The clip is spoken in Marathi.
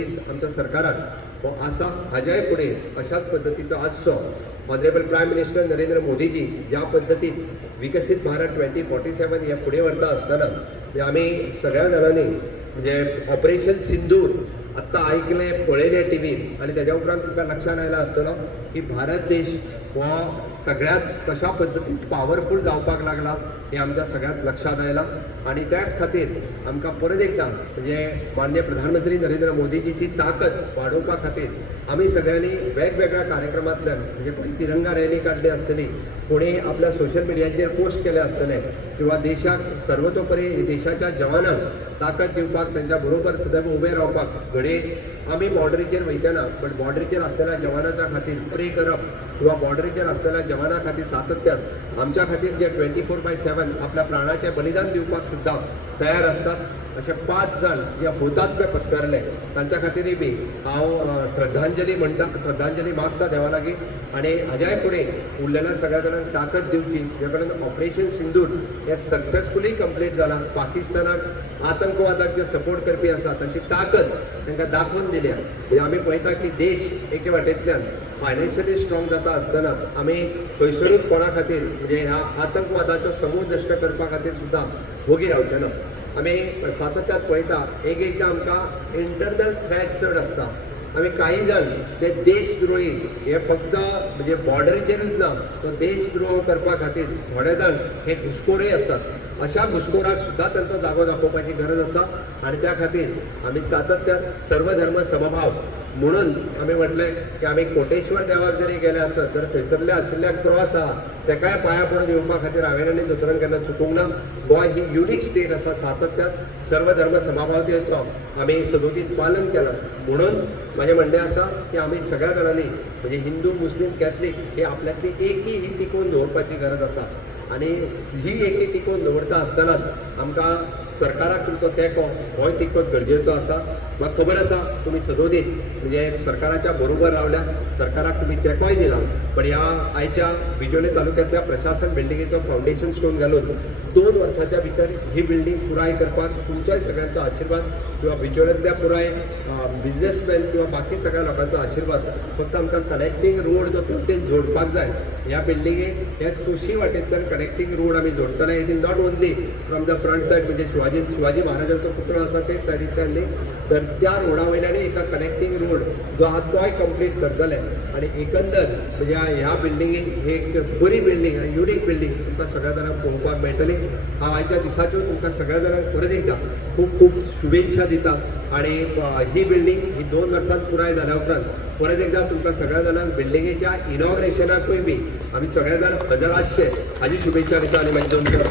आमच्या सरकारान आसा हाज्याय फुडें अशाच पद्दतीचो आसचो. Honourable prime minister Narendra Modiji ज्या पद्दतीन विकसीत भारत 2047 हे फुडें व्हरता आसतना आमी सगळ्या जाणांनी म्हणजे ऑपरेशन सिंदूर आत्तां आयकलें पळयलें टीव्हीर आनी तेज्या उपरांत तुमकां लक्षात आयला आसतलो की भारत देश हो सगळ्यात कशा पद्दतीन पॉवरफूल जावपाक लागला हे आमच्या सगळ्यात लक्षात आयला. आणि त्याच खातीर आमकां परत एकदां म्हणजे माननीय प्रधानमंत्री नरेंद्र मोदीजीची ताकद वाडोवपा खातीर आमी सगळ्यांनी वेगवेगळ्या कार्यक्रमांतल्यान म्हणजे तिरंगा रॅली काडली आसतली, कोणी आपल्या सोशल मिडियाचेर पोस्ट केले आसतले किंवा देशाक सर्वतोपरी देशाच्या जवानांक ताकद दिवपाक त्यांच्या बरोबर सदैव उबे रावपाक घडये आमी बॉर्डरीचेर वयतना बट बॉर्डरीचेर आसलेल्या जवानांच्या खातीर प्रे करप किंवा बॉर्डरीचेर आसलेल्या जवानां खातीर सातत्यान आमच्या खातीर जे 24/7 आपल्या प्राणाचें बलिदान दिवपाक सुद्दां तयार असतात असे 5 जण जे हुतात्म्य पत्करले तांच्या खातीरय बी हांव श्रद्धांजली म्हणटा, श्रद्धांजली मागता देवा लागीं. आणि हाज्याय फुडें उरलेल्या सगळ्या जाणांक ताकद दिवची जे पर्यंत ऑपरेशन सिंदूर हे सक्सेसफुली कंप्लीट जालां. पाकिस्तानाक आतंकवादाक जे सपोर्ट करपी आसा तांची ताकद तांकां दाखोवन दिल्या. म्हणजे आमी पळयता की देश एके वाटेंतल्यान फायनान्शियली स्ट्रॉंग जाता आसतना आमी खंयसरूच कोणा खातीर म्हणजे ह्या आतंकवादाचो समूळ नश्ट करपा खातीर सुद्दां वोगी रावचे ना. आमी सातत्यान पळयता एकदां आमकां इंटरनल थ्रेट चड आसता. आमी काही जाण ते देशद्रोही हे फक्त म्हणजे बॉर्डरीचेरूच ना तो देशद्रोह करपा खातीर थोडे जाण हे घुसखोरय आसात. अशा घुसखोराक सुद्दां तांचो जागो दाखोवपाची गरज आसा. आणि त्या खातीर आमी सातत्यान सर्वधर्म समभाव म्हणून आमी म्हटलें की आमी कोटेश्वर देवाक जरी गेले आसत तर थंयसरले आशिल्ल्या क्रॉस आहा तेकाय पांया पडून येवपा खातीर हांवें आनी दोतोरान केन्ना चुकूंक ना. गोंय ही युनीक स्टेट आसा. सातत्यान सर्वधर्म समभावतेचो आमी सदोदीत पालन केलां. म्हणून म्हाजें म्हणणें आसा की आमी सगळ्या जाणांनी म्हणजे हिंदू मुस्लीम कॅथलीक हे आपल्यातली एकी ही टिकोवन दवरपाची गरज आसा. आणि ही एकी टिकोवन दवरता आसतनाच आमकां सरकाराक तुमचो तेंको होय तितकोच गरजेचो आसा. म्हाका खबर आसा तुमी सदोदीत म्हणजे सरकाराच्या बरोबर रावल्या, सरकाराक तुमी तेंकोय दिला. पण ह्या आयच्या बिजोले तालुक्यांतल्या प्रशासन बिल्डिंगेचो फावंडेशन स्टोन घालून 2 वर्साच्या भितर ही बिल्डींग पुराय करपाक तुमच्याय सगळ्यांचो आशिर्वाद किंवा बिजोळ्यांतल्या पुराय बिझनेसमॅन किंवा बाकी सगळ्या लोकांचो आशिर्वाद फक्त आमकां कनेक्टींग रोड जो पेवटेन जोडपाक जाय ह्या बिल्डिंगेक हे चोशी वाटेंतल्यान कनेक्टींग रोड आमी जोडटले. It is not only from the front side म्हणजे शिवाजी महाराजांचो पुतळो आसा तेच सायडींतल्यान न्ही तर त्या रोडा वयल्यानूय एका कनेक्टींग रोड जो आहा तोय कंप्लीट करतले. आणि एकंदर म्हणजे ह्या बिल्डिंगेक एक बरी बिल्डींग आनी युनीक बिल्डींग तुमकां सगळ्या जाणांक पळोवपाक मेळटली. हांव आयच्या दिसाच्यो तुमकां सगळ्या जाणांक परत एकदां खूब खूब शुभेच्छा दिता. आणि ही बिल्डींग ही 2 वर्सांत पुराय जाल्या उपरांत परत एकदा तुमकां सगळ्या जाणांक बिल्डिंगेच्या इनॉग्रेशनाकूय बी आमी सगळे जाण हजर आसचे हाजी शुभेच्छा दिता. आणि म्हाजी 2